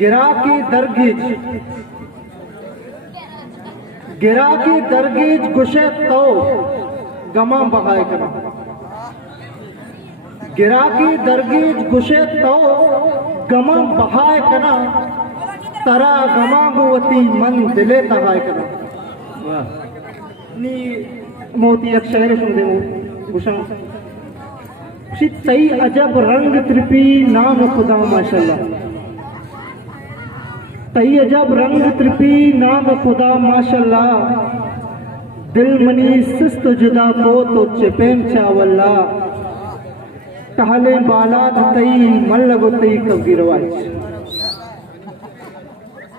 गिरा की दरगीज गुशे तो गमा बहाय कना। गिरा की दरगीज गुशे तो गमा बहाय कना। तरा गमा बुवती मन दिले तहाय कना। नी मोती अक्षर सुनदे गुशा तई अजब रंग त्रिपी नाम खुदा माशाल्लाह। तई अजब रंग त्रिपी नाम खुदा माशाल्लाह। दिल मनी सिस्त जुदा को तो चिपेन चावल्ला। टहले बालाद तई मन लगो तई कब गिरवाज।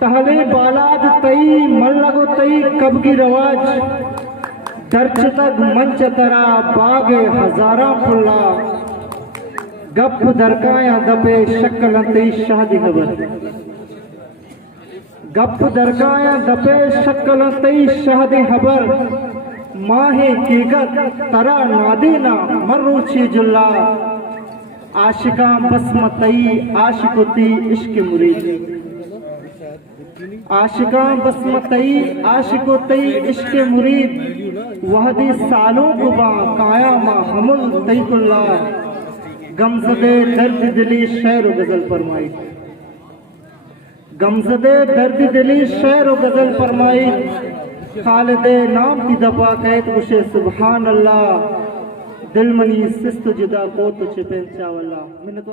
टहले बालाद तई मन लगो तई कब गिरवाज। दर्च तक मंच तरा बागे हजारा फुल्ला। गप दरकाया दबे शक्ल तई शादी खबर। गप दरकाया दबे शक्ल तई शादी खबर। माहे कीगत तरा नादीना मरूची जुल्ला। आशिका बसमतई आशिकोती इश्क मुरीद। आशिका बसमतई आशिकोती इश्क मुरीद। वहदी सालों कुबा कायामा हमल तईकुल्ला। गमज़दे दर्द दिली शेर व गज़ल फरमाई। गमज़दे दर्द दिली शेर व गज़ल फरमाई। खालिदे नाम की दफा कहत उसे सुबहान अल्लाह। दिल मनी सिस्त जुदा को तो चिपेन चावल्ला। मिन्नत